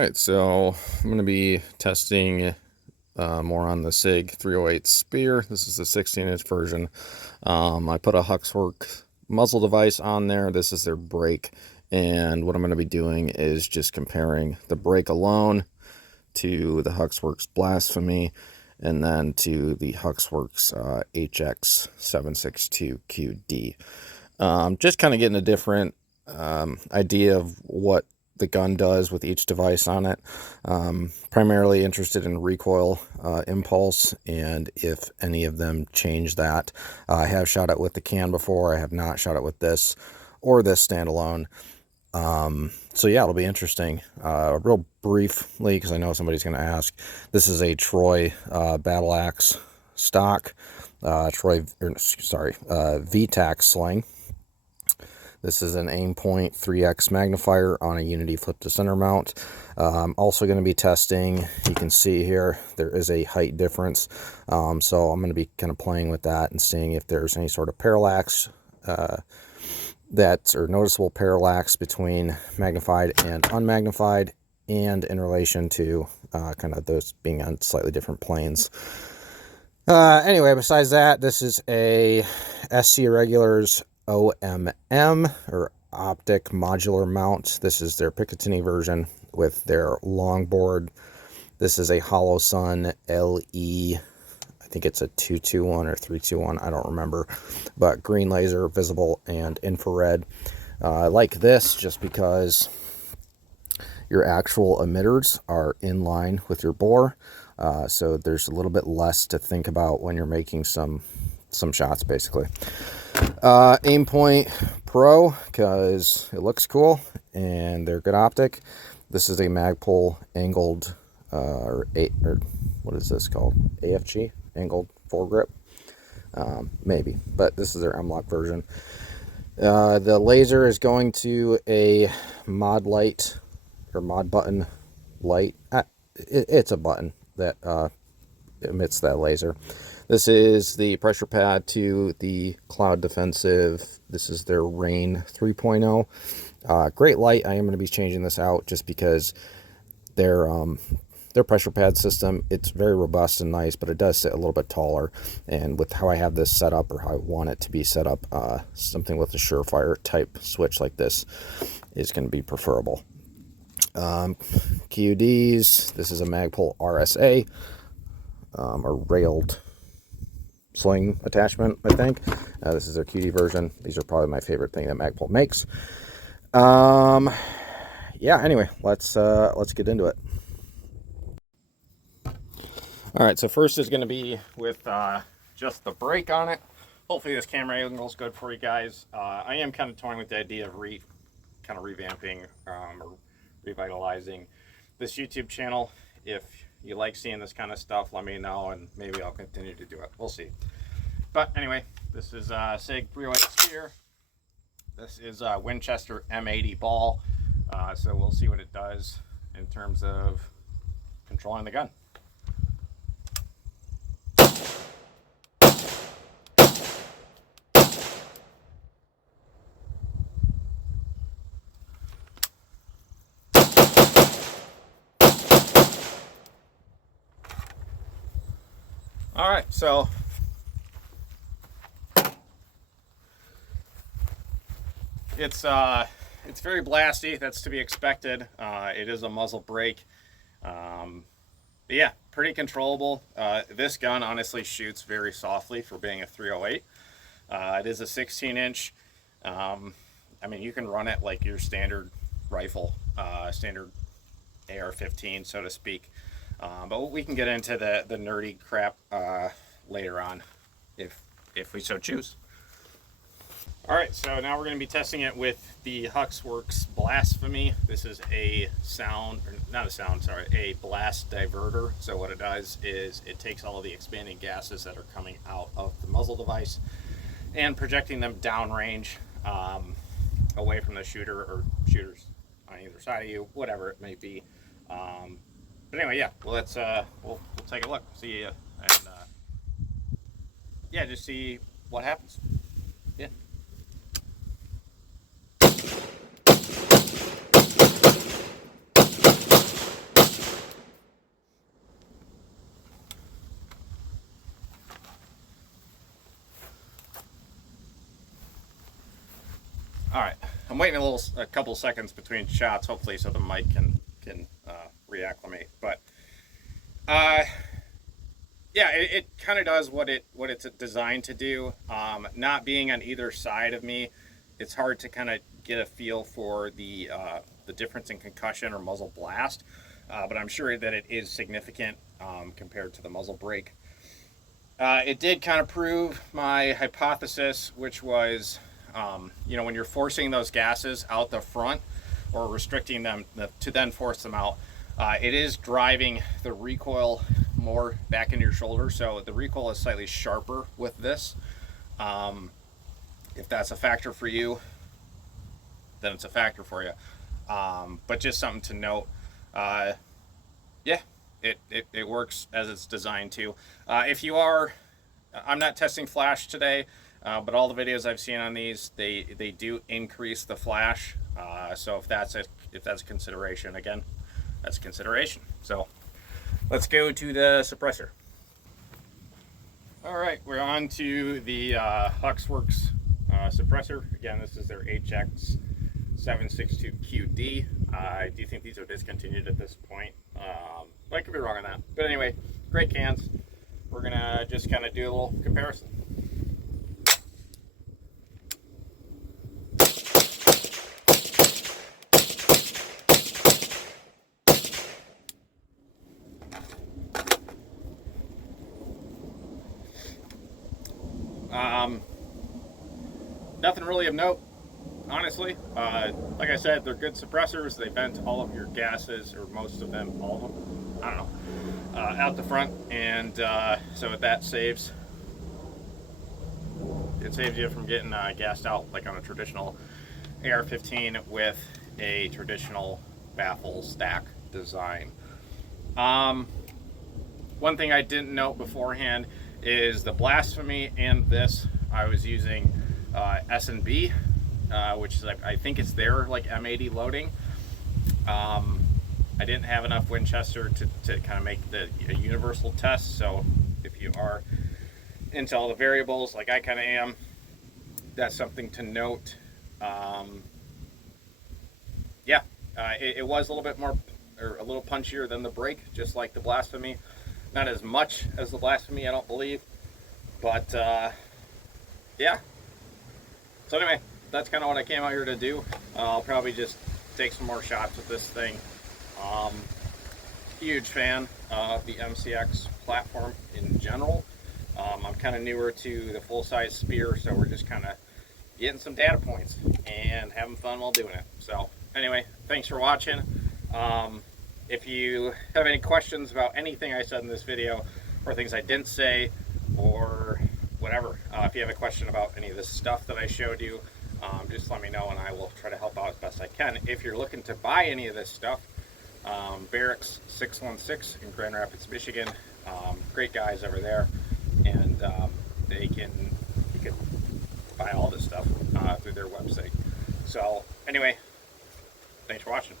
Alright, so I'm going to be testing more on the Sig 308 Spear. This is the 16-inch version. I put a Huxwrx muzzle device on there. This is their brake, and what I'm going to be doing is just comparing the brake alone to the Huxwrx Blasphemy, and then to the Huxwrx HX 762QD. Just kind of getting a different idea of what the gun does with each device on it. Primarily interested in recoil impulse, and if any of them change that. I have shot it with the can before. I have not shot it with this or this standalone. So yeah, it'll be interesting. Real briefly, because I know somebody's going to ask, this is a Troy battle axe stock, VTAC sling. This is an Aimpoint 3X magnifier on a Unity flip to center mount. I'm also going to be testing, you can see here, there is a height difference. So I'm going to be kind of playing with that and seeing if there's any sort of parallax, or noticeable parallax between magnified and unmagnified, and in relation to kind of those being on slightly different planes. Anyway, besides that, this is a SC Irregulars OMM, or optic modular mount. This is their Picatinny version with their longboard. This is a Hollow Sun LE, I think it's a 221 or 321, I don't remember, but green laser, visible, and infrared. I like this just because your actual emitters are in line with your bore, so there's a little bit less to think about when you're making some shots, basically. Aimpoint Pro, because it looks cool and they're good optic. This is a Magpul angled, or what is this called? AFG, angled foregrip, maybe, but this is their M-Lock version. The laser is going to a mod light, or mod button light. It's a button that emits that laser. This is the pressure pad to the Cloud Defensive. This is their Rain 3.0. Great light. I am going to be changing this out just because their pressure pad system, it's very robust and nice, but it does sit a little bit taller. And with how I have this set up, or how I want it to be set up, something with a Surefire type switch like this is going to be preferable. QDs. This is a Magpul RSA, a railed sling attachment, I think. This is their QD version. These are probably my favorite thing that Magpul makes. Yeah, anyway, let's get into it. All right, so first is going to be with just the brake on it. Hopefully this camera angle is good for you guys. I am kind of toying with the idea of revamping or revitalizing this YouTube channel. If you like seeing this kind of stuff, let me know, and maybe I'll continue to do it. We'll see. But anyway, this is Sig 308 Spear. This is Winchester M80 ball. So we'll see what it does in terms of controlling the gun. All right, so it's very blasty. That's to be expected. It is a muzzle brake, but yeah, pretty controllable. This gun honestly shoots very softly for being a 308. It is a 16-inch. I mean, you can run it like your standard rifle, standard AR-15, so to speak. But we can get into the nerdy crap later on, if we so choose. All right, so now we're going to be testing it with the Huxwrx Blasphemy. This is a a blast diverter. So what it does is it takes all of the expanding gases that are coming out of the muzzle device and projecting them downrange, away from the shooter or shooters on either side of you, whatever it may be. But anyway, yeah, well, let's we'll take a look, see, and yeah, just see what happens. Yeah. All right, I'm waiting a couple seconds between shots, hopefully, so the mic can reacclimate. But uh, yeah, it kind of does what it's designed to do. Not being on either side of me, it's hard to kind of get a feel for the difference in concussion or muzzle blast. But I'm sure that it is significant compared to the muzzle brake. It did kind of prove my hypothesis, which was, when you're forcing those gases out the front or restricting them to then force them out, it is driving the recoil more back into your shoulder. So the recoil is slightly sharper with this. If that's a factor for you, then it's a factor for you. But just something to note. Yeah, it works as it's designed to. If you are, I'm not testing flash today, but all the videos I've seen on these, they do increase the flash. So if that's a consideration, again, that's a consideration. So let's go to the suppressor. All right, we're on to the Huxwrx suppressor. Again, this is their HX 762QD. I do think these are discontinued at this point. I could be wrong on that. But anyway, great cans. We're going to just kind of do a little comparison. Nothing really of note, honestly. Like I said, they're good suppressors. They vent all of your gases, or most of them, all of them, I don't know, out the front, and so that saves you from getting gassed out like on a traditional AR-15 with a traditional baffle stack design. One thing I didn't note beforehand is the Blasphemy and this. I was using S&B, which is like, I think it's their like M80 loading. I didn't have enough Winchester to kind of make a universal test. So if you are into all the variables like I kind of am, that's something to note. It was a little bit more, or a little punchier than the brake, just like the Blasphemy. Not as much as the Blasphemy, I don't believe. But yeah. So anyway, that's kind of what I came out here to do. I'll probably just take some more shots with this thing. Huge fan of the MCX platform in general. I'm kind of newer to the full-size Spear, so we're just kind of getting some data points and having fun while doing it. So anyway, thanks for watching. If you have any questions about anything I said in this video, or things I didn't say, or whatever, if you have a question about any of this stuff that I showed you, just let me know and I will try to help out as best I can. If you're looking to buy any of this stuff, Barracks 616 in Grand Rapids, Michigan, great guys over there, and you can buy all this stuff through their website. So anyway, thanks for watching.